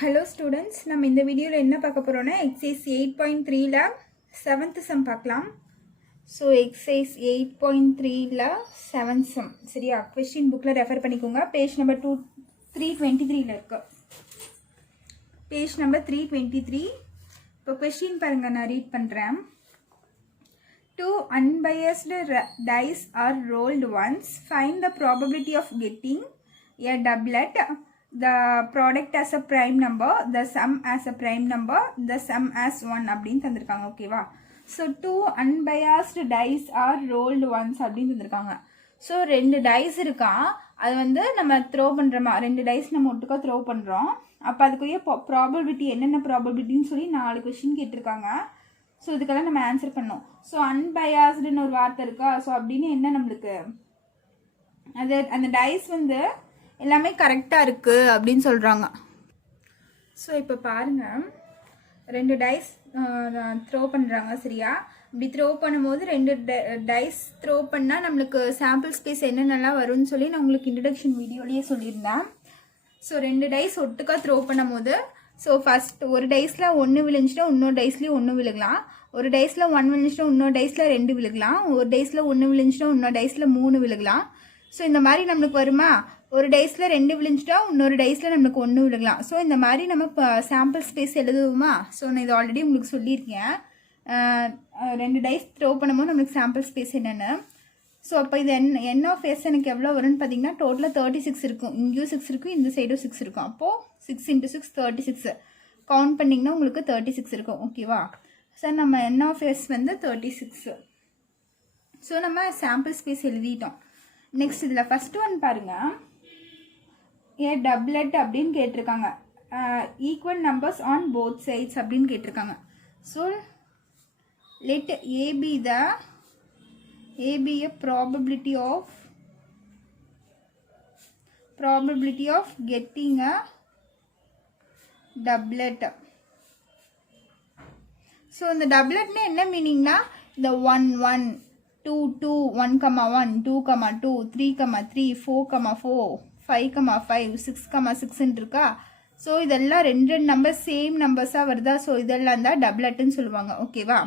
Hello students, நம்ம இந்த வீடியோல என்ன பார்க்க போறோம்னா exercise 8.3 ல 7th sum பார்க்கலாம். So exercise 8.3 ல 7th sum. சரியா? question bookல ரெஃபர் பண்ணிக்கோங்க. பேஜ் நம்பர் 323 ல இருக்கு. Page number 323. இப்போ question பாருங்க, நான் ரீட் பண்றேன். Two unbiased dice are rolled once. Find the probability of getting a doublet. The product as a prime number, the sum as a prime number, the sum as 1 அப்படின்னு தந்திருக்காங்க. ஓகேவா? So two unbiased dice are rolled once அப்படின்னு தந்திருக்காங்க. So ரெண்டு dies இருக்கா, அது வந்து நம்ம த்ரோ பண்ணுறோமா, ரெண்டு டைஸ் நம்ம ஒட்டுக்கா த்ரோ பண்ணுறோம். அப்போ அதுக்குரிய ப்ராபபிலிட்டி என்னென்ன ப்ராபபிலிட்டின்னு சொல்லி 4 கொஸ்டின் கேட்டிருக்காங்க. ஸோ இதுக்கெல்லாம் நம்ம ஆன்சர் பண்ணோம். ஸோ அன்பயாஸ்டுன்னு ஒரு வார்த்தை இருக்கா, ஸோ அப்படின்னு என்ன நம்மளுக்கு அது அந்த டைஸ் வந்து எல்லாமே கரெக்டாக இருக்குது அப்படின்னு சொல்கிறாங்க. ஸோ இப்போ பாருங்கள், ரெண்டு டைஸ் த்ரோ பண்ணுறாங்க. சரியா? இப்படி த்ரோ பண்ணும்போது ரெண்டு டைஸ் த்ரோ பண்ணால் நம்மளுக்கு சாம்பிள் ஸ்பேஸ் என்னென்னலாம் வரும்னு சொல்லி நான் உங்களுக்கு இன்ட்ரடக்ஷன் வீடியோலேயே சொல்லியிருந்தேன். ஸோ ரெண்டு டைஸ் ஒட்டுக்கா த்ரோ பண்ணும் போது, ஸோ ஃபஸ்ட் ஒரு டைஸில் 1 விழுந்துச்சுன்னா இன்னொரு டைஸ்லேயும் 1 விழுகலாம், ஒரு டைஸில் 1 விழுந்துச்சுன்னா இன்னொரு டைஸில் 2 விழுகலாம், ஒரு டைஸில் 1 விழுந்துச்சுன்னா இன்னொரு டைஸில் 3 விழுகலாம். ஸோ இந்த மாதிரி நம்மளுக்கு வருமா, ஒரு டைஸில் 2 விழுந்துட்டா இன்னொரு டைஸில் நம்மளுக்கு 1 விழுகலாம். ஸோ இந்த மாதிரி நம்ம இப்போ சாம்பிள் ஸ்பேஸ் எழுதுவோமா. ஸோ நான் இது ஆல்ரெடி உங்களுக்கு சொல்லியிருக்கேன், ரெண்டு டைஸ் த்ரோ பண்ணும்போது நம்மளுக்கு சாம்பிள் ஸ்பேஸ் என்னென்னு. ஸோ அப்போ இது என் ஆஃப் எஸ் எனக்கு எவ்வளோ வரும்னு பார்த்தீங்கன்னா டோட்டலாக 36 இருக்கும். இங்கேயும் 6 இருக்கும், இந்த சைடும் 6 இருக்கும். அப்போது 6 × 6 36 கவுண்ட் பண்ணிங்கன்னா உங்களுக்கு 36 இருக்கும். ஓகேவா? சார் நம்ம என் ஆஃப் எஸ் வந்து 36. ஸோ நம்ம சாம்பிள் ஸ்பேஸ் எழுதிட்டோம். நெக்ஸ்ட் இதில் ஃபஸ்ட்டு ஒன் பாருங்கள், ஏ டப்லெட் அப்படின்னு கேட்டிருக்காங்க. Equal numbers on both sides அப்படின்னு கேட்டிருக்காங்க. So let A be a probability of getting a doublet. So இந்த டப்லெட்னா என்ன மீனிங்னா, இந்த 1 1 2 2 1 1 2 2 3 3 4 4 5 5 6 6 இருக்கா. ஸோ இதெல்லாம் ரெண்டு நம்பர் சேம் நம்பர்ஸாக வருதா. ஸோ இதெல்லாம் தான் டப்லெட்டுன்னு சொல்லுவாங்க. ஓகேவா?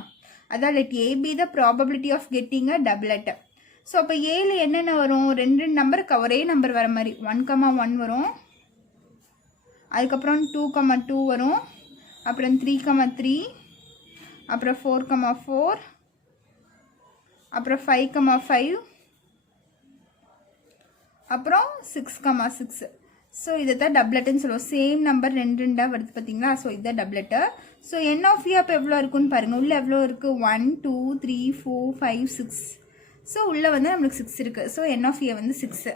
அதான் let A be the probability of getting a doublet. So அப்போ ஏழு என்னென்ன வரும், ரெண்டு நம்பருக்கு ஒரே நம்பர் வர மாதிரி 1 1 வரும், அதுக்கப்புறம் 2 2 வரும், அப்புறம் 3 3, அப்புறம் 4 4, அப்புறம் 5 5, அப்புறம் 6 6. ஸோ இதை தான் டப்லெட்டுன்னு சொல்லுவோம். சேம் நம்பர் ரெண்டாக வருது பார்த்தீங்களா. ஸோ இதுதான் டப்லெட்டு. ஸோ என் ஆஃப் ஏ அப்போ எவ்வளோ இருக்குன்னு பாருங்கள். உள்ளே எவ்வளோ இருக்குது, 1 2 3 4 5 6. ஸோ உள்ளே வந்து நம்மளுக்கு 6 இருக்குது. ஸோ என் ஆஃப் ஏ வந்து 6.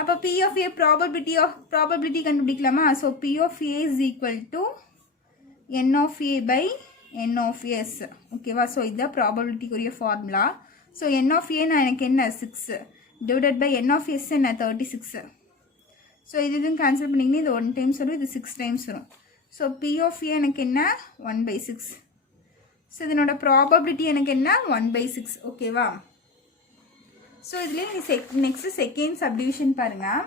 அப்போ பி ஆஃப் ஏ ப்ராபபிலிட்டி கண்டுபிடிக்கலாமா. So P of A is equal to N of A by N of S. ஓகேவா? ஸோ இதுதான் ப்ராபபிலிட்டிக்குரிய ஃபார்முலா. ஸோ என் ஆஃப் ஏன்னா எனக்கு என்ன 6 divided by N of S என்ன 36. ஸோ இதுவும் கேன்சல் பண்ணிங்கன்னா இது 1 டைம்ஸ் வரும், இது 6 டைம்ஸ் வரும். ஸோ பி ஆஃப் ஏ எனக்கு என்ன 1/6. ஸோ இதனோட ப்ராபபிலிட்டி எனக்கு என்ன 1/6. ஓகேவா? ஸோ இதுலேயே நெக்ஸ்ட் செகண்ட் சப்டிவிஷன் பாருங்கள்.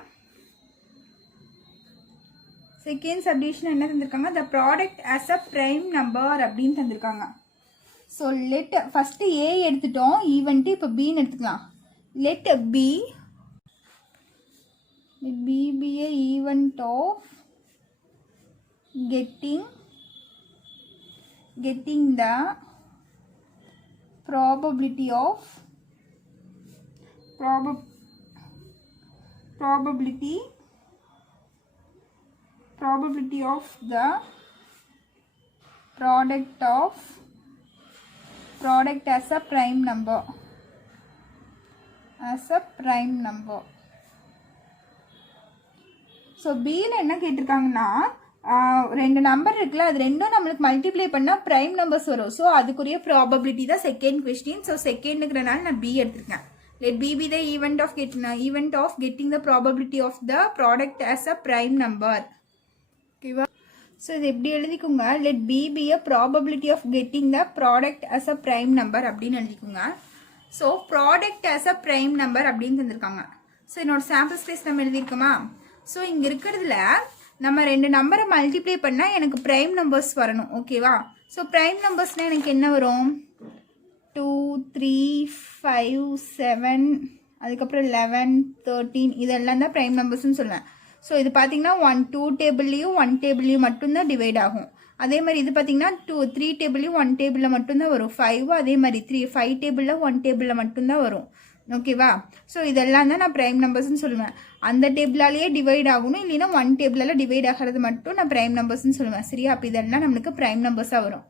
செகண்ட் சப்டிவிஷன் என்ன தந்திருக்காங்க, த product as a prime number அப்படின்னு தந்திருக்காங்க. ஸோ லெட் ஃபஸ்ட்டு ஏ எடுத்துட்டோம், ஈவன்ட்டு இப்போ பின்னு எடுத்துக்கலாம். Let B be a event of getting the probability of the product as a prime number. So பியில் என்ன கேட்டிருக்காங்கன்னா, ரெண்டு நம்பர் இருக்குல்ல, அது ரெண்டும் நம்மளுக்கு மல்டிப்ளை பண்ணால் ப்ரைம் நம்பர்ஸ் வரும். ஸோ அதுக்குரிய ப்ராபபிலிட்டி தான் செகண்ட் கொஸ்டின். ஸோ செகண்டுங்கிறனால நான் பி எடுத்திருக்கேன். Let B the event of getting the probability of the product as a prime number. ஓகேவா? ஸோ இது எப்படி எழுதிக்கோங்க, let B a probability of getting the product as a prime number அப்படின்னு எழுதிக்கோங்க. So product as a prime number அப்படின்னு தந்திருக்காங்க. So என்னோட sample space நம்ம எழுதியிருக்கோமா. ஸோ இங்கே இருக்கிறதுல நம்ம ரெண்டு நம்பரை மல்டிப்ளை பண்ணால் எனக்கு ப்ரைம் நம்பர்ஸ் வரணும் ஓகேவா. ஸோ ப்ரைம் நம்பர்ஸ்னால் எனக்கு என்ன வரும் 2 3 5 7 அதுக்கப்புறம் 11 13 இதெல்லாம் தான் ப்ரைம் நம்பர்ஸ்னு சொல்லுவேன். ஸோ இது பார்த்தீங்கன்னா 1 2 டேபிள்லேயும் 1 டேபிள்லேயும் மட்டும்தான் டிவைட் ஆகும். அதே மாதிரி இது பார்த்தீங்கன்னா 2 3 டேபிள்லேயும் 1 டேபிளில் மட்டும்தான் வரும். 5 அதே மாதிரி 5 டேபிளில் 1 டேபிளில் மட்டும்தான் வரும் ஓகேவா. ஸோ இதெல்லாம் தான் நான் ப்ரைம் நம்பர்ஸ்னு சொல்லுவேன். அந்த டேபிளாலேயே டிவைட் ஆகணும், இல்லைன்னா 1 டேபிளால் டிவைட் ஆகிறது மட்டும் நான் ப்ரைம் நம்பர்ஸ்னு சொல்லுவேன் சரியா. அப்போ இதெல்லாம் நம்மளுக்கு ப்ரைம் நம்பர்ஸாக வரும்.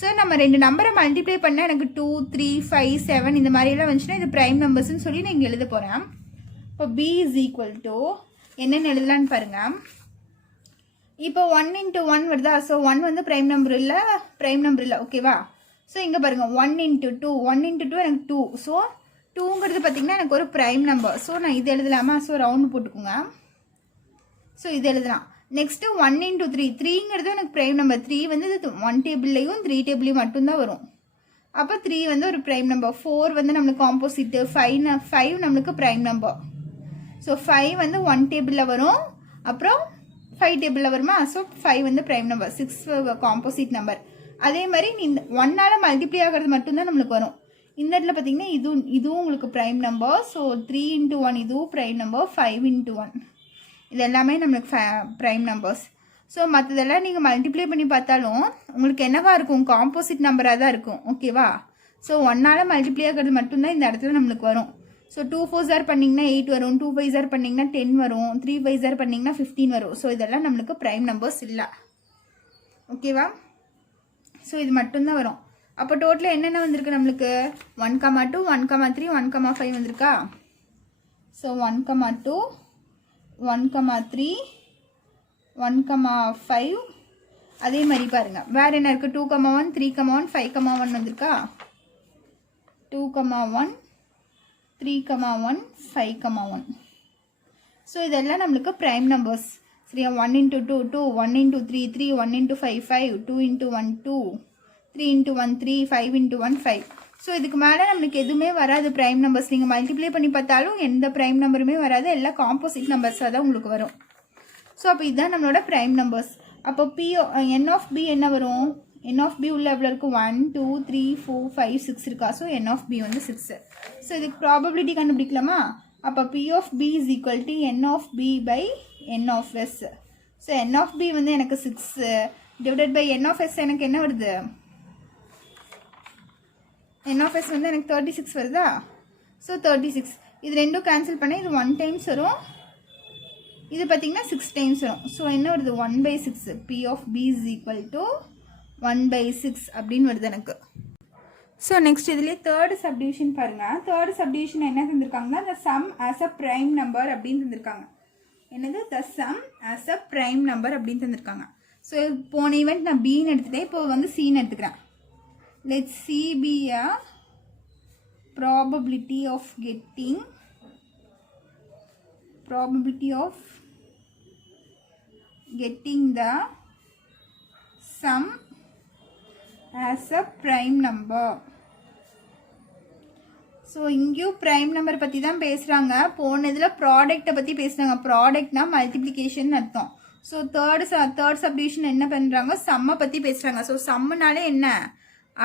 ஸோ நம்ம ரெண்டு நம்பரை மல்டிப்ளை பண்ணால் எனக்கு 2 3 5 7 இந்த மாதிரியெல்லாம் வந்துச்சுன்னா இது ப்ரைம் நம்பர்ஸ்னு சொல்லி நான் இங்கே எழுத போகிறேன். இப்போ B இஸ் ஈக்குவல் டு என்னென்னு எழுதலான்னு பாருங்கள். இப்போ 1 into 1 வருதா. ஸோ 1 வந்து ப்ரைம் நம்பர் இல்லை ஓகேவா. ஸோ இங்கே பாருங்கள் 1 into 2 எனக்கு 2. ஸோ 2ங்கிறது பார்த்தீங்கன்னா எனக்கு ஒரு ப்ரைம் நம்பர். ஸோ நான் இது எழுதலாமா. ஸோ ரவுண்டு போட்டுக்கோங்க. ஸோ இது எழுதலாம். நெக்ஸ்ட்டு 1 into 3 3ங்கிறது எனக்கு ப்ரைம் நம்பர். 3 வந்து 1 டேபிள்லையும் 3 டேபிள்லையும் மட்டும்தான் வரும். அப்போ 3 வந்து ஒரு ப்ரைம் நம்பர். 4 வந்து நம்மளுக்கு ஆப்போசிட்டு. 5 நம்மளுக்கு ப்ரைம் நம்பர். ஸோ 5 வந்து 1 டேபிளில் வரும், அப்புறம் 5 டேபிளில் வருமா. ஸோ 5 வந்து ப்ரைம் நம்பர். 6 composite number. அதே மாதிரி நீ 1ஆல் மல்டிப்ளை ஆகிறது மட்டும்தான் நம்மளுக்கு வரும். இந்த இடத்துல பார்த்தீங்கன்னா இதுவும் உங்களுக்கு ப்ரைம் நம்பர். ஸோ 3 into 1 இதுவும் ப்ரைம் நம்பர். 5 into 1 இது எல்லாமே நம்மளுக்கு ப்ரைம் நம்பர்ஸ். ஸோ மற்றதெல்லாம் நீங்கள் மல்டிப்ளை பண்ணி பார்த்தாலும் உங்களுக்கு என்னவா இருக்கும், காம்போசிட் நம்பராக தான் இருக்கும் ஓகேவா. ஸோ 1ஆல் மல்டிப்ளை ஆகிறது மட்டும்தான் இந்த இடத்துல நம்மளுக்கு வரும். ஸோ 2 4 பண்ணிங்கன்னா 8 வரும், 2 5 பண்ணிங்கன்னா 10 வரும், 3 5 பண்ணிங்கன்னா 15 வரும். ஸோ இதெல்லாம் நம்மளுக்கு ப்ரைம் நம்பர்ஸ் இல்லை ஓகேவா. ஸோ இது மட்டும்தான் வரும். அப்போ டோட்டலாக என்னென்ன வந்திருக்கு நம்மளுக்கு 1, 2 1, 3 1, 5 வந்திருக்கா. ஸோ 1, 2 1, 3 1, 5 அதே மாதிரி பாருங்கள் வேறு என்ன இருக்குது. 2, 1 3, 1 5, 1 வந்திருக்கா. 2, 1 3, 1 5, 1. ஸோ இதெல்லாம் நம்மளுக்கு ப்ரைம் நம்பர்ஸ் சரியா. 1 into 2 2, 1 into 3 3, 1 into 5 5, 2 into 1 2, 3 into 1 3, 5 into 1 5. So இதுக்கு மேலே நம்மளுக்கு எதுவுமே வராது ப்ரைம் நம்பர்ஸ். நீங்கள் மல்டிப்ளை பண்ணி பார்த்தாலும் எந்த ப்ரைம் நம்பருமே வராது, எல்லாம் காம்போசிட் நம்பர்ஸாக தான் உங்களுக்கு வரும். ஸோ அப்போ இதுதான் நம்மளோட ப்ரைம் நம்பர்ஸ். அப்போ என் ஆஃப் பி என்ன வரும். என் ஆஃப் பி உள்ள எவ்வளோ இருக்குது 1 2 3 4 5 6 இருக்கா. ஸோ என் ஆஃப் பி வந்து 6. ஸோ இதுக்கு ப்ராபபிலிட்டி கண்டுபிடிக்கலாமா. அப்போ P of B is equal to N of B by N of S. So N of B வந்து எனக்கு 6 divided by N of S எனக்கு என்ன வருது. என் ஆஃப் எஸ் வந்து எனக்கு 36 வருதா. ஸோ 36 இது ரெண்டும் கேன்சல் பண்ணால் இது 1 டைம்ஸ் வரும், இது பார்த்தீங்கன்னா 6 டைம்ஸ் வரும். ஸோ என்ன வருது 1/6. P of B is equal to 1/6 அப்படின்னு வருது எனக்கு. ஸோ நெக்ஸ்ட் இதுலேயே தேர்டு சப்டிவிஷன் பாருங்கள். தேர்டு சப்டிவிஷன் என்ன தந்திருக்காங்கன்னா the sum as a prime number அப்படின்னு தந்திருக்காங்க. என்னது the sum as a prime number அப்படின்னு தந்திருக்காங்க. ஸோ போன ஈவெண்ட் நான் பின்னு எடுத்துகிட்டேன், இப்போ வந்து சின்னு எடுத்துக்கிறேன். Let C be a probability of getting the sum as a prime number. So இங்கேயும் ப்ரைம் நம்பர் பற்றி தான் பேசுகிறாங்க. போன இதில் ப்ராடக்டை பற்றி பேசுகிறாங்க. ப்ராடக்ட்னா மல்டிப்ளிகேஷன் அர்த்தம். ஸோ தேர்ட் சப்டிவிஷன் என்ன பண்ணுறாங்க, சம்மை பற்றி பேசுகிறாங்க. ஸோ சம்முனாலே என்ன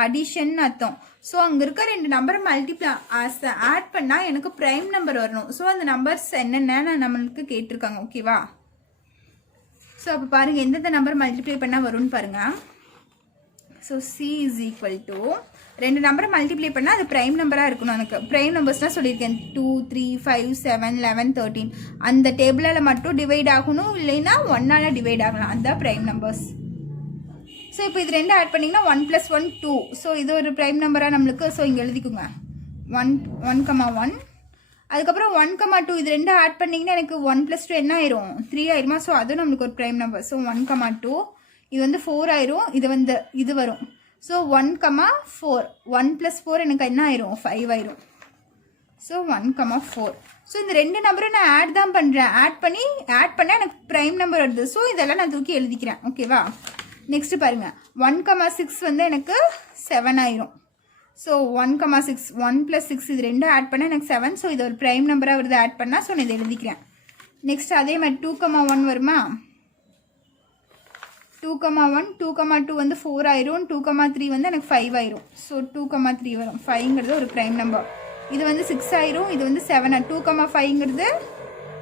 அடிஷன் அர்த்தம். ஸோ அங்கே இருக்க ரெண்டு நம்பரை மல்டிப்ளை ஆட் பண்ணால் எனக்கு ப்ரைம் நம்பர் வரணும். ஸோ அந்த நம்பர்ஸ் என்னென்ன நம்மளுக்கு கேட்டிருக்காங்க ஓகேவா. ஸோ அப்போ பாருங்கள் எந்தெந்த நம்பர் மல்டிப்ளை பண்ணால் வரும்னு பாருங்கள். So C is equal to ரெண்டு நம்பரை மல்டிப்ளை பண்ணால் அது ப்ரைம் நம்பராக இருக்கணும். எனக்கு ப்ரைம் நம்பர்ஸ்லாம் சொல்லியிருக்கேன் 2 3 5 7 11 13 அந்த டேபிளால் மட்டும் டிவைட் ஆகணும், இல்லைன்னா 1ஆல் டிவைட் ஆகலாம், அதுதான் ப்ரைம் நம்பர்ஸ். ஸோ இப்போ இது ரெண்டு ஆட் பண்ணிங்கன்னா 1 + 1 2. ஸோ இது ஒரு ப்ரைம் நம்பராக நம்மளுக்கு. ஸோ இங்கே எழுதிக்குங்க 1 1 அதுக்கப்புறம் 1 2 இது ரெண்டு ஆட் பண்ணிங்கன்னா எனக்கு 1 + 2 என்ன ஆயிரும் 3 ஆயிருமா. ஸோ அதுவும் நம்மளுக்கு ஒரு ப்ரைம் நம்பர். ஸோ 1 2 இது வந்து 4 ஆயிரும், இது வரும். ஸோ 1 4 1 + 4 எனக்கு என்ன ஆயிரும் 5 ஆயிரும். ஸோ 1 4. ஸோ இந்த ரெண்டு நம்பரும் நான் ஆட் தான் பண்ணுறேன். ஆட் பண்ணால் எனக்கு ப்ரைம் நம்பர் வருது. ஸோ இதெல்லாம் நான் தூக்கி எழுதிக்கிறேன் ஓகேவா. நெக்ஸ்ட் பாருங்க 1 6 வந்து எனக்கு 7 ஆயிரும். ஸோ 1 6 1 + 6 இது ரெண்டும் ஆட் பண்ணால் எனக்கு 7. ஸோ இது ஒரு ப்ரைம் நம்பராக வருது ஆட் பண்ணால். ஸோ நான் இதை எழுதிக்கிறேன். நெக்ஸ்ட் அதே மாதிரி 2 1 வருமா. 2,1 2,2 வந்து 4 ஆயிரும் 2,3 வந்து எனக்கு 5 ஆயிரும் ஸோ 2,3 வரும் 5ங்கிறது ஒரு ப்ரைம் நம்பர் இது வந்து 6 ஆயிரும் இது வந்து 7 2,5ங்கிறது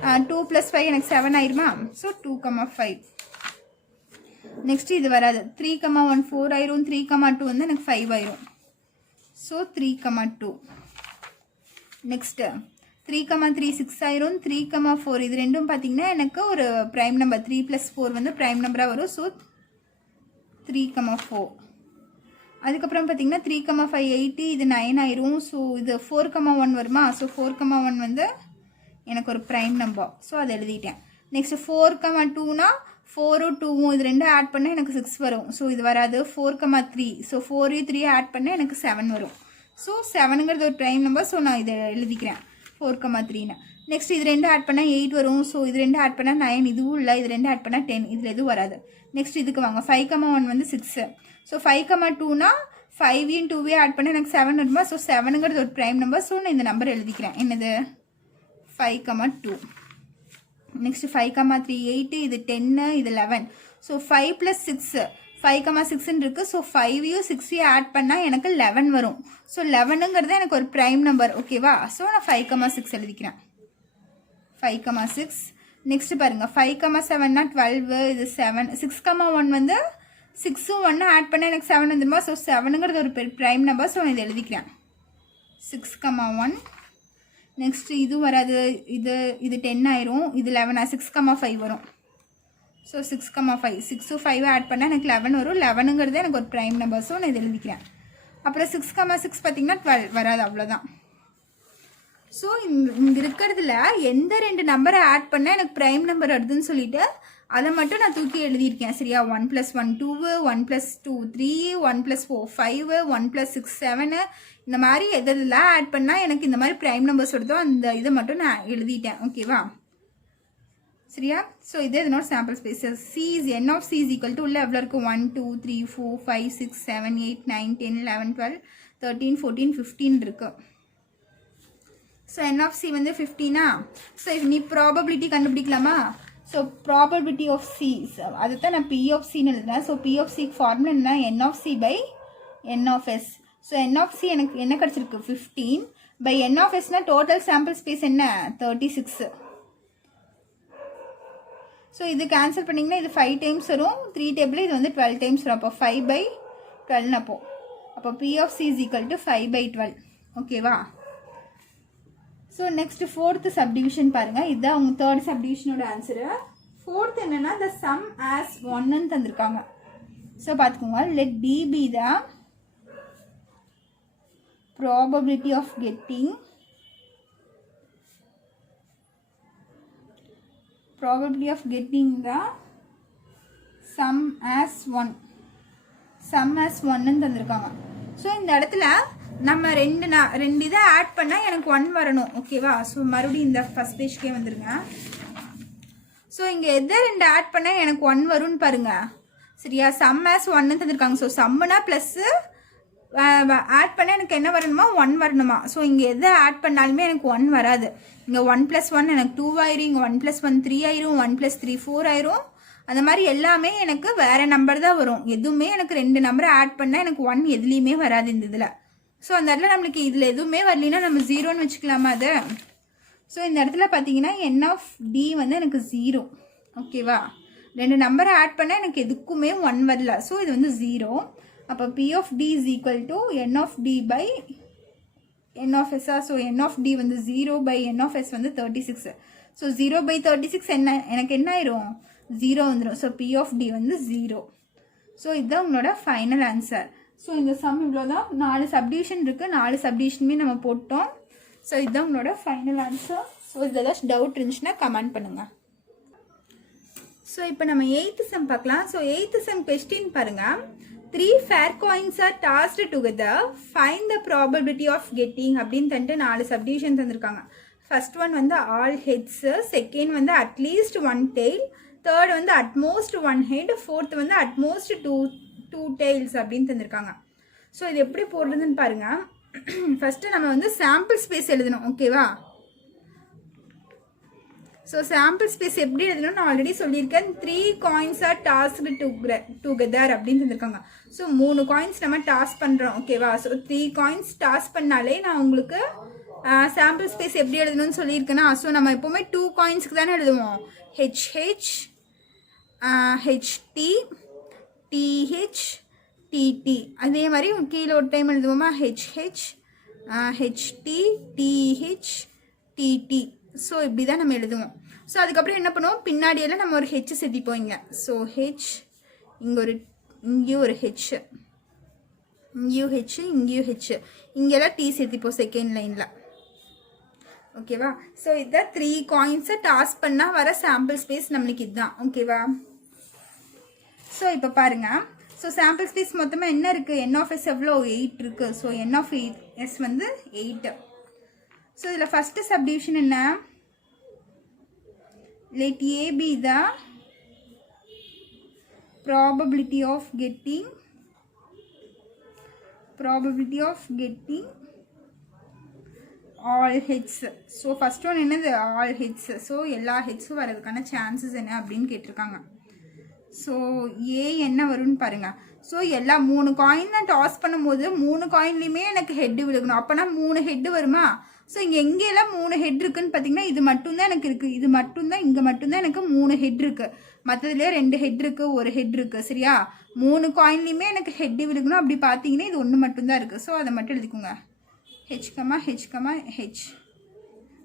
2 + 5 எனக்கு 7 ஆயிருமா ஸோ 2,5 நெக்ஸ்ட் இது வராது 3,1 4 ஆயிரும் 3,2 வந்து எனக்கு 5 ஆயிரும் ஸோ 3,2 நெக்ஸ்ட்டு 3,3 6 ஆயிரும் 3,4 இது ரெண்டும் பார்த்தீங்கன்னா எனக்கு ஒரு ப்ரைம் நம்பர் 3 + 4 வந்து ப்ரைம் நம்பராக வரும் ஸோ 3,4 அதுக்கப்புறம் பார்த்தீங்கன்னா 3,5 8 இது 9 ஆயிரும் ஸோ இது 4,1 வருமா ஸோ 4,1 வந்து எனக்கு ஒரு ப்ரைம் நம்பர் ஸோ அதை எழுதிட்டேன் நெக்ஸ்ட் 4,2னா 4 2 இது ரெண்டும் ஆட் பண்ணால் எனக்கு 6 வரும் ஸோ இது வராது 4,3 ஸோ 4 3 ஆட் பண்ணால் எனக்கு 7 வரும் ஸோ 7ங்கிறது ஒரு ப்ரைம் நம்பர் ஸோ நான் இதை எழுதிக்கிறேன் 4,3ன்னு நெக்ஸ்ட் இது ரெண்டு ஆட் பண்ணால் 8 வரும் ஸோ இது ரெண்டு ஆட் பண்ணால் 9 இதுவும் இல்லை இது ரெண்டு ஆட் பண்ணால் 10 இதில் எதுவும் வராது நெக்ஸ்ட் இதுக்கு வாங்க 5,1 வந்து 6 ஸோ 5,2னா 5 2 ஆட் பண்ணால் எனக்கு 7 வருமா ஸோ 7ங்கிறது ஒரு ப்ரைம் நம்பர் ஸோ நான் இந்த நம்பர் எழுதிக்கிறேன் என்னது 5,2 நெக்ஸ்ட் 5,3 8 இது 10 இது 11 ஸோ 5 + 6 5,6 இருக்குது ஸோ 5யும் 6யும் ஆட் பண்ணால் எனக்கு 11 வரும் ஸோ 11ங்கிறது எனக்கு ஒரு ப்ரைம் நம்பர் ஓகேவா ஸோ நான் 5,6 எழுதிக்கிறேன் 5,6 நெக்ஸ்ட் பாருங்கள் 5,7னா 12 இது 7 6,1 வந்து 6ம் 1 ஆட் பண்ணால் எனக்கு 7 வந்துடுமா ஸோ 7ங்கிறது ஒரு ப்ரைம் நம்பர் ஸோ நான் இதை எழுதிக்கிறேன் 6,1 நெக்ஸ்ட் இது வராது இது 10 ஆயிரும் இது 11 6,5 வரும் ஸோ 6,5 6 5 ஆட் பண்ணால் எனக்கு 11 வரும் 11ங்கிறது எனக்கு ஒரு ப்ரைம் நம்பர் ஸோ நான் இதை எழுதிக்கிறேன் அப்புறம் 6,6 பார்த்தீங்கன்னா 12 வராது அவ்வளோதான் ஸோ இங்கே இருக்கிறதுல எந்த ரெண்டு நம்பரை ஆட் பண்ணால் எனக்கு ப்ரைம் நம்பர் வருதுன்னு சொல்லிட்டு அதை மட்டும் நான் தூக்கி எழுதியிருக்கேன் சரியா 1 + 1 2 1 + 2 3 1 + 4 5 1 + 6 7 இந்த மாதிரி எதெல்லாம் ஆட் பண்ணால் எனக்கு இந்த மாதிரி ப்ரைம் நம்பர்ஸ் வருதோ அந்த இதை மட்டும் நான் எழுதிட்டேன் ஓகேவா சரியா ஸோ இது இதனோட sample space C is n of c is equal to உள்ள எவ்வளோ இருக்கும் 1 2 3 4 5 6 7 8 9 10 11 12 13 14 15 இருக்கு ஸோ n of c வந்து 15 ஸோ நீ ப்ராபபிலிட்டி கண்டுபிடிக்கலாமா ஸோ ப்ராபபிலிட்டி ஆஃப் சி அதுதான் நான் p of c எழுதுறேன் so p of c formula என்ன n of c by n of s so n of c எனக்கு என்ன கிடச்சிருக்கு 15 by n of s னா டோட்டல் சாம்பிள் ஸ்பேஸ் என்ன 36 ஸோ இது கேன்சல் பண்ணிங்கன்னா இது 5 டைம்ஸ் வரும் 3 டேபிள் இது வந்து 12 டைம்ஸ் வரும் அப்போ 5/12 அப்போ P of C is equal to 5/12 ஓகேவா ஸோ நெக்ஸ்ட் 4th சப்டிவிஷன் பாருங்கள் இதுதான் உங்கள் 3rd சப்டிவிஷனோட ஆன்சரு 4th என்னென்னா the sum as 1ன்னு தந்திருக்காங்க ஸோ பார்த்துக்கோங்க let D be the probability of getting the sum as 1 ன்னு தந்திருக்காங்க ஸோ இந்த இடத்துல நம்ம ரெண்டு இதை ஆட் பண்ணால் எனக்கு 1 வரணும் ஓகேவா ஸோ மறுபடியும் இந்த ஃபஸ்ட் பேஜ்க்கே வந்துருங்க ஸோ இங்கே எதை ரெண்டு ஆட் பண்ணால் எனக்கு 1 வரும்னு பாருங்க சரியா சம் ஆஸ் 1ன்னு தந்திருக்காங்க ஸோ சம்முனா ப்ளஸ்ஸு ஆட் பண்ணால் எனக்கு என்ன வரணுமா 1 வரணுமா ஸோ இங்கே எதை ஆட் பண்ணாலுமே எனக்கு 1 வராது இங்கே 1 + 1 எனக்கு 2 ஆயிரும் இங்கே 1 + 1 3 ஆயிரும் 1 + 3 4 ஆயிரும் அந்த மாதிரி எல்லாமே எனக்கு வேறு நம்பர் தான் வரும் எதுவுமே எனக்கு ரெண்டு நம்பரை ஆட் பண்ணால் எனக்கு 1 எதுலேயுமே வராது இந்த இதில் ஸோ அந்த இடத்துல நம்மளுக்கு இதில் எதுவுமே வரலைன்னா நம்ம 0ன்னு வச்சுக்கலாமா அது ஸோ இந்த இடத்துல பார்த்தீங்கன்னா n of d வந்து எனக்கு 0 ஓகேவா ரெண்டு நம்பரை ஆட் பண்ணால் எனக்கு எதுக்குமே 1 வரல ஸோ இது வந்து 0 அப்போ P of d is equal to n of d by n of s so n of d வந்து 0/n of s வந்து 36 ஸோ 0/36 எனக்கு என்ன ஆயிரும் 0 வந்துடும் ஸோ P of d வந்து 0 ஸோ இதுதான் உங்களோட ஃபைனல் ஆன்சர் ஸோ இந்த சம் இவ்வளோ தான் 4 சப்டிவிஷன் இருக்குது 4 சப்டிவிஷனுமே நம்ம போட்டோம் ஸோ இதுதான் உங்களோட ஃபைனல் ஆன்சர் ஸோ இதில் ஏதாச்சும் டவுட் இருந்துச்சுன்னா கமெண்ட் பண்ணுங்கள் ஸோ இப்போ நம்ம 8th சம் பார்க்கலாம் ஸோ 8th சம் கொஸ்டின் பாருங்கள் 3 fair coins are tossed together find the probability of getting அப்படின்னு தந்துட்டு 4 சப்டிவிஷன் தந்திருக்காங்க ஃபர்ஸ்ட் ஒன் வந்து ஆல் ஹெட்ஸ் செகண்ட் வந்து அட்லீஸ்ட் 1 டெய்ல் தேர்ட் வந்து அட்மோஸ்ட் 1 ஹெட் ஃபோர்த் வந்து அட்மோஸ்ட் 2 டெய்ல்ஸ் அப்படின்னு தந்திருக்காங்க ஸோ இது எப்படி போடுறதுன்னு பாருங்க ஃபர்ஸ்ட் நம்ம வந்து சாம்பிள் ஸ்பேஸ் எழுதணும் ஓகேவா ஸோ சாம்பிள் ஸ்பேஸ் எப்படி எழுதணும்னு நான் ஆல்ரெடி சொல்லியிருக்கேன். 3 coins ஆர் டாஸ்க்டு டுகெதர் அப்படின்னு சொல்லியிருக்காங்க. ஸோ 3 coins நம்ம டாஸ் பண்ணுறோம். ஓகேவா? ஸோ 3 coins டாஸ் பண்ணாலே நான் உங்களுக்கு சாம்பிள் ஸ்பேஸ் எப்படி எழுதணும்னு சொல்லியிருக்கேன்னா, ஸோ நம்ம எப்போவுமே 2 coinsக்கு தானே எழுதுவோம். HH HT TH TT. அதே மாதிரி கீழே ஒரு டைம் எழுதுவோமா, HH HT TH TT. So இப்படி தான் நம்ம எழுதுவோம். ஸோ அதுக்கப்புறம் என்ன பண்ணுவோம், பின்னாடியெல்லாம் நம்ம ஒரு ஹெச் சேர்த்திப்போம் இங்கே. ஸோ ஹெச், இங்கேயும் ஒரு ஹெச், இங்கேயும் ஹெச், இங்கேயும் ஹெச், இங்கெல்லாம் டி சேர்த்திப்போம் செகண்ட் லைனில். ஓகேவா? ஸோ இதான் 3 coinsஸை டாஸ் பண்ணால் வர சாம்பிள் ஸ்பேஸ் நம்மளுக்கு இதுதான். ஓகேவா? ஸோ இப்போ பாருங்கள். ஸோ சாம்பிள் ஸ்பேஸ் மொத்தமாக என்ன இருக்குது, என் ஆஃப் எஸ் எவ்வளோ 8 இருக்குது. ஸோ என் ஆஃப் எஸ் வந்து 8. ஸோ இதில் ஃபஸ்ட்டு சப்டிவிஷன் என்ன, let A be the probability of getting all hits. So first one என்னது, all hits. ஸோ எல்லா ஹெட்ஸும் வரதுக்கான சான்சஸ் என்ன அப்படின்னு கேட்டிருக்காங்க. ஸோ ஏ என்ன வரும்னு பாருங்கள். ஸோ எல்லா 3 காயின் நான் டாஸ் பண்ணும்போது 3 காயின்லேயுமே எனக்கு ஹெட்டு விழுகணும். அப்போனா 3 ஹெட்டு வருமா? ஸோ இங்கே எங்கெல்லாம் 3 ஹெட் இருக்குன்னு பார்த்தீங்கன்னா இது மட்டும்தான் எனக்கு இருக்குது. இது மட்டும்தான், இங்கே மட்டும்தான் எனக்கு 3 ஹெட் இருக்குது. மற்றதுலேயே 2 ஹெட் இருக்குது, 1 ஹெட் இருக்குது. சரியா? 3 காயின்லேயுமே எனக்கு ஹெட்டு விழுகணும். அப்படி பார்த்தீங்கன்னா இது ஒன்று மட்டும்தான் இருக்குது. ஸோ அதை மட்டும் எழுதிக்கோங்க, H comma H comma H.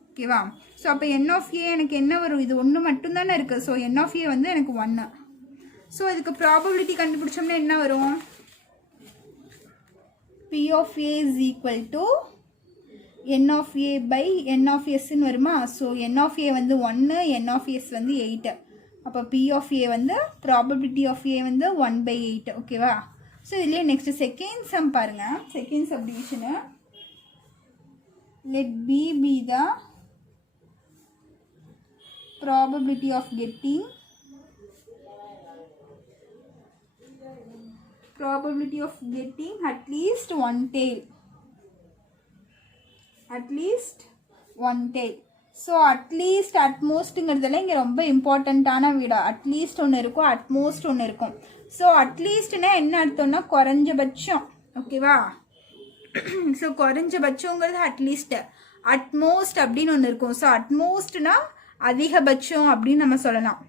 ஓகேவா? ஸோ அப்போ என் ஆஃப் ஏ எனக்கு என்ன வரும், இது ஒன்று மட்டும்தானே இருக்குது. ஸோ என் ஆஃப் ஏ வந்து எனக்கு 1. ஸோ இதுக்கு ப்ராபபிலிட்டி கண்டுபிடிச்சோம்னா என்ன வரும், P of A is equal to N of A by N of S ன்னு வருமா? ஸோ N of A வந்து 1, N of S வந்து 8. அப்போ P of A வந்து ப்ராபபிலிட்டி ஆஃப் A வந்து 1/8. ஓகேவா? ஸோ இதுலேயே நெக்ஸ்ட் செகண்ட் சம் பாருங்கள். Second சப்டிவிஷனு, let B be the probability of getting at least one tail. So at least அட்மோஸ்ட்டுங்கிறதுல இங்கே ரொம்ப இம்பார்ட்டண்ட்டான வீடா. அட்லீஸ்ட் ஒன்று இருக்கும், அட்மோஸ்ட் ஒன்று இருக்கும். ஸோ அட்லீஸ்ட்னா என்ன அர்த்தம்னா குறைஞ்சபட்சம். ஓகேவா? ஸோ குறைஞ்சபட்சங்கிறது அட்லீஸ்ட், அட்மோஸ்ட் அப்படின்னு ஒன்று இருக்கும். ஸோ அட்மோஸ்ட்னா அதிகபட்சம் அப்படின்னு நம்ம சொல்லலாம்.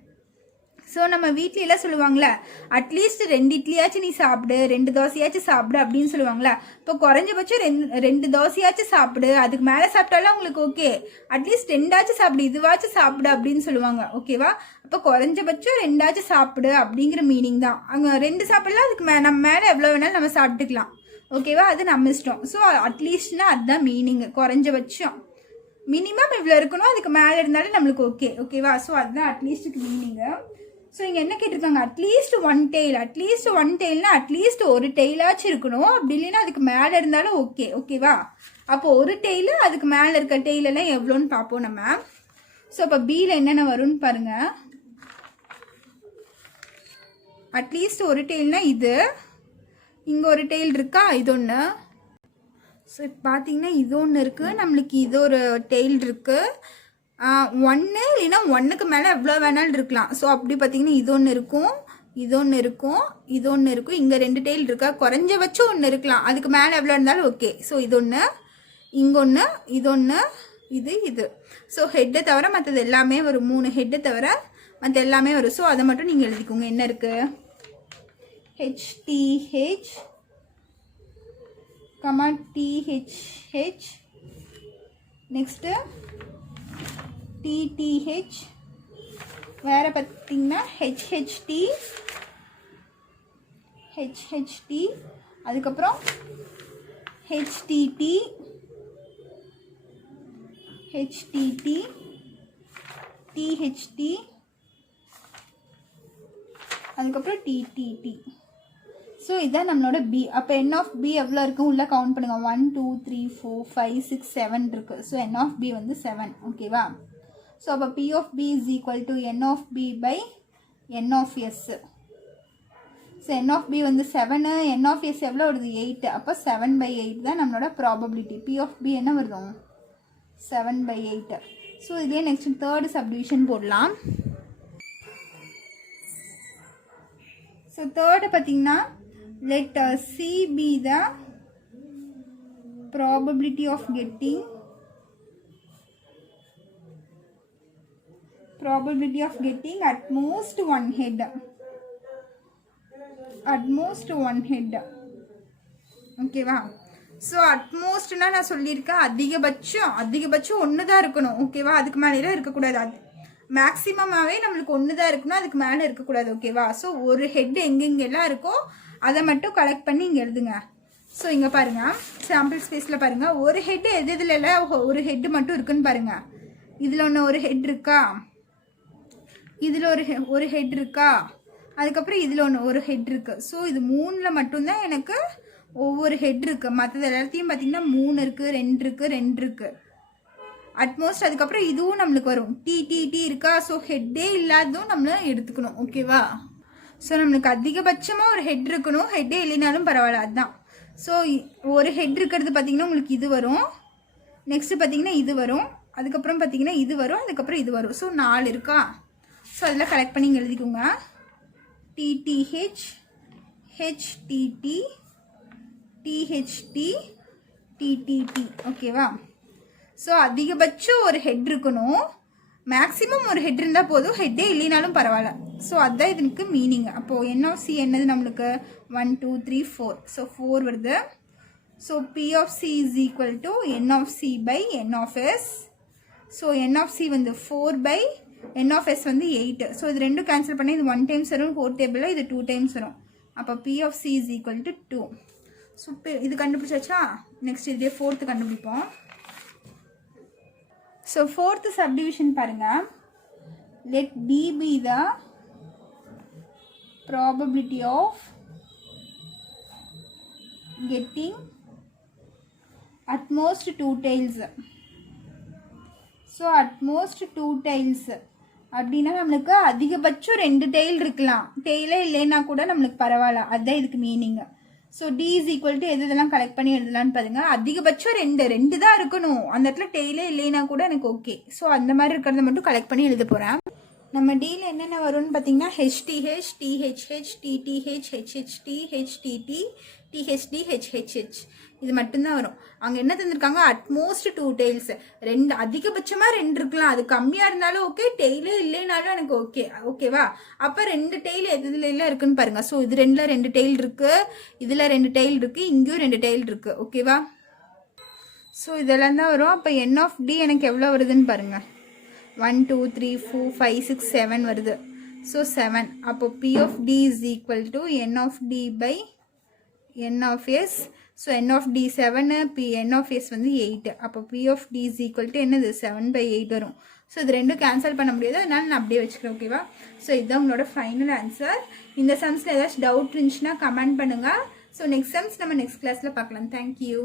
ஸோ நம்ம வீட்லையெல்லாம் சொல்லுவாங்களே, அட்லீஸ்ட் 2 இட்லியாச்சும் நீ சாப்பிடு, 2 தோசையாச்சும் சாப்பிடு அப்படின்னு சொல்லுவாங்களே. இப்போ குறைஞ்சபட்சம் 2 தோசையாச்சும் சாப்பிடு, அதுக்கு மேலே சாப்பிட்டாலும் உங்களுக்கு ஓகே. அட்லீஸ்ட் 2ஆச்சும் சாப்பிடு, இதுவாச்சும் சாப்பிடு அப்படின்னு சொல்லுவாங்க. ஓகேவா? அப்போ குறைஞ்சபட்சம் 2ஆச்சும் சாப்பிடு அப்படிங்கிற மீனிங் தான். அங்கே 2 சாப்பிடலாம், அதுக்கு நம்ம மேலே எவ்வளோ வேணாலும் நம்ம சாப்பிட்டுக்கலாம். ஓகேவா? அது நம்ம இஷ்டம். ஸோ அட்லீஸ்ட்னா அதுதான் மீனிங். குறைஞ்சபட்சம் மினிமம் இவ்வளோ இருக்கணும், அதுக்கு மேலே இருந்தாலும் நம்மளுக்கு ஓகே. ஓகேவா? ஸோ அதுதான் அட்லீஸ்ட்டுக்கு மீனிங்கு. ஸோ இங்கே என்ன கேட்டிருக்காங்க, அட்லீஸ்ட் 1 டெய்ல். அட்லீஸ்ட் 1 டெய்ல்னா அட்லீஸ்ட் ஒரு டெய்லாச்சும் இருக்கணும். அப்படி இல்லைன்னா அதுக்கு மேலே இருந்தாலும் ஓகே. ஓகேவா? அப்போ ஒரு டெய்லு, அதுக்கு மேலே இருக்க டெய்லெல்லாம் எவ்வளோன்னு பார்ப்போம் நம்ம. ஸோ இப்போ பியில் என்னென்ன வரும்னு பாருங்கள். அட்லீஸ்ட் ஒரு டெய்ல்னா இது, இங்கே ஒரு டெய்ல் இருக்கா, இது ஒன்று. ஸோ இப்போ பார்த்தீங்கன்னா இது ஒன்று இருக்குது, நம்மளுக்கு இது ஒரு டெய்ல் இருக்குது. 1 இல்லைன்னா 1க்கு மேலே எவ்வளோ வேணாலும் இருக்கலாம். ஸோ அப்படி பார்த்தீங்கன்னா இது ஒன்று இருக்கும், இது ஒன்று இருக்கும், இது ஒன்று இருக்கும். இங்கே 2 டெய்ல் இருக்கா, குறைஞ்சபட்சம் ஒன்று இருக்கலாம், அதுக்கு மேலே எவ்வளோ இருந்தாலும் ஓகே. ஸோ இது ஒன்று, இங்கே ஒன்று, இது ஒன்று, இது. ஸோ ஹெட்டை தவிர மற்றது எல்லாமே வரும். 3 ஹெட்டை தவிர மற்ற எல்லாமே வரும். ஸோ அதை மட்டும் நீங்கள் எழுதிக்கோங்க. என்ன இருக்குது, HTH, THH, நெக்ஸ்ட்டு TTH, வேறு பார்த்தீங்கன்னா HHT, அதுக்கப்புறம் HTT, THT, அதுக்கப்புறம் TTT. ஸோ இதுதான் நம்மளோட பி. அப்போ என் ஆஃப் பி எவ்வளோ இருக்கும் உள்ளே கவுண்ட் பண்ணுங்கள். 1 2 3 4 5 6 7 இருக்குது. ஸோ என் ஆஃப் பி வந்து 7. ஓகேவா? ஸோ அப்போ P of B is equal to N of B by N of S. So N of B வந்து 7, N of S எவ்வளோ வருது 8. அப்போ 7/8 தான் நம்மளோட ப்ராபபிலிட்டி. P of B என்ன வருது 7/8. ஸோ இதுலேயே நெக்ஸ்ட் தேர்டு சப்டிவிஷன் போடலாம். ஸோ தேர்டு பார்த்தீங்கன்னா let C be the probability of getting at most one head. ஓகேவா? ஸோ அட்மோஸ்ட்னா நான் சொல்லியிருக்கேன் அதிகபட்சம் ஒன்று தான் இருக்கணும். ஓகேவா? அதுக்கு மேலே இருக்கக்கூடாது. அது மேக்ஸிமமாகவே நம்மளுக்கு ஒன்று தான் இருக்கணும், அதுக்கு மேலே இருக்கக்கூடாது. ஓகேவா? ஸோ ஒரு ஹெட் எங்கெங்கெல்லாம் இருக்கோ அதை மட்டும் கலெக்ட் பண்ணி இங்கே எழுதுங்க. ஸோ இங்கே பாருங்கள், சாம்பிள் ஸ்பேஸில் பாருங்கள், ஒரு ஹெட்டு எதுலாம் ஒரு ஹெட்டு மட்டும் இருக்குன்னு பாருங்கள். இதில் ஒன்று ஒரு ஹெட் இருக்கா, இதில் ஒரு ஹெட் இருக்கா, அதுக்கப்புறம் இதில் ஒரு ஹெட் இருக்குது. ஸோ இது 3ல் மட்டும்தான் எனக்கு ஒவ்வொரு ஹெட் இருக்குது. மற்றது எல்லாத்தையும் பார்த்தீங்கன்னா 3 இருக்குது, 2 இருக்குது அட்மோஸ்ட். அதுக்கப்புறம் இதுவும் நம்மளுக்கு வரும் டி இருக்கா. ஸோ ஹெட்டே இல்லாததும் நம்மள எடுத்துக்கணும். ஓகேவா? ஸோ நம்மளுக்கு அதிகபட்சமாக ஒரு ஹெட் இருக்கணும், ஹெட்டே இல்லைனாலும் பரவாயில்ல, அதுதான். ஸோ ஒரு ஹெட் இருக்கிறது பார்த்தீங்கன்னா உங்களுக்கு இது வரும், நெக்ஸ்ட்டு பார்த்தீங்கன்னா இது வரும், அதுக்கப்புறம் பார்த்தீங்கன்னா இது வரும், அதுக்கப்புறம் இது வரும். ஸோ 4 இருக்கா. ஸோ அதெல்லாம் கலெக்ட் பண்ணி இங்கே எழுதிக்கோங்க. TTH, HTT, THT, TTT. ஓகேவா? ஸோ அதிகபட்சம் ஒரு ஹெட் இருக்கணும், மேக்ஸிமம் ஒரு ஹெட் இருந்தால் போதும், ஹெட்டே இல்லைனாலும் பரவாயில்ல. ஸோ அதுதான் இதுக்கு மீனிங். அப்போது NC என்னது நம்மளுக்கு 1 2 3 4. ஸோ 4 வருது. So P(C) is equal to NC by NS. So NC வந்து 4 by NS வந்து 8. ஸோ இது ரெண்டும் கேன்சல் பண்ணி இது 1 டைம்ஸ் வரும், 4 டேபிளில் இது 2 டைம்ஸ் வரும். அப்போ P(C) is equal to 2. So இது கண்டுபிடிச்சாச்சா? நெக்ஸ்ட் இதே 4th கண்டுபிடிப்போம். ஸோ 4th சப்டிவிஷன் பாருங்கள். let D be the probability of getting at most 2 tails. So at most 2 tails அப்படின்னா நம்மளுக்கு அதிகபட்சம் 2 டெய்ல் இருக்கலாம், டெய்லே இல்லைன்னா கூட நம்மளுக்கு பரவாயில்ல, அதுதான் இதுக்கு meaning. So D is equal to எதெல்லாம் கலெக்ட் பண்ணி எழுதலான்னு பாருங்க. அதிகபட்சம் 2 தான் இருக்கணும், அந்த இடத்துல டெய்லே இல்லைன்னா கூட எனக்கு ஓகே. ஸோ அந்த மாதிரி இருக்கிறத மட்டும் கலெக்ட் பண்ணி எழுத போகிறேன். நம்ம டியில் என்னென்ன வரும்னு பார்த்தீங்கன்னா HTH, THH, TTH, HHT, HTT, THD, HHH இது மட்டும்தான் வரும். அங்கே என்ன தந்திருக்காங்க? At most 2 tails. அதிகபட்சமாக 2 இருக்கலாம், அது கம்மியாக இருந்தாலும் ஓகே, டெய்லே இல்லைனாலும் எனக்கு ஓகே. ஓகேவா? அப்போ 2 டெய்ல் எதுல எல்லாம் இருக்குன்னு பாருங்க. ஸோ இது 2ல் 2 டெய்ல் இருக்கு, இதில் 2 டெய்ல் இருக்கு, இங்கேயும் 2 டெய்ல் இருக்கு. ஓகேவா? ஸோ இதெல்லாம் தான் வரும். அப்போ ND எனக்கு எவ்வளோ வருதுன்னு பாருங்க. 1 2 3 4 5 6 7 வருது. ஸோ 7. அப்போ P(D) is equal to ND by NS. So ND 7, NS வந்து 8. அப்போ P(D) is equal to என்னது 7/8 வரும். ஸோ இது ரெண்டும் கேன்சல் பண்ண முடியாது, அதனால நான் அப்படியே வச்சுக்கிறேன். ஓகேவா? ஸோ இதுதான் உங்களோட ஃபைனல் ஆன்சர். இந்த சம்ஸில் ஏதாச்சும் டவுட் இருந்துச்சுன்னா கமெண்ட் பண்ணுங்கள். ஸோ நெக்ஸ்ட் சம்ஸ் நம்ம நெக்ஸ்ட் கிளாஸில் பார்க்கலாம். தேங்க்யூ.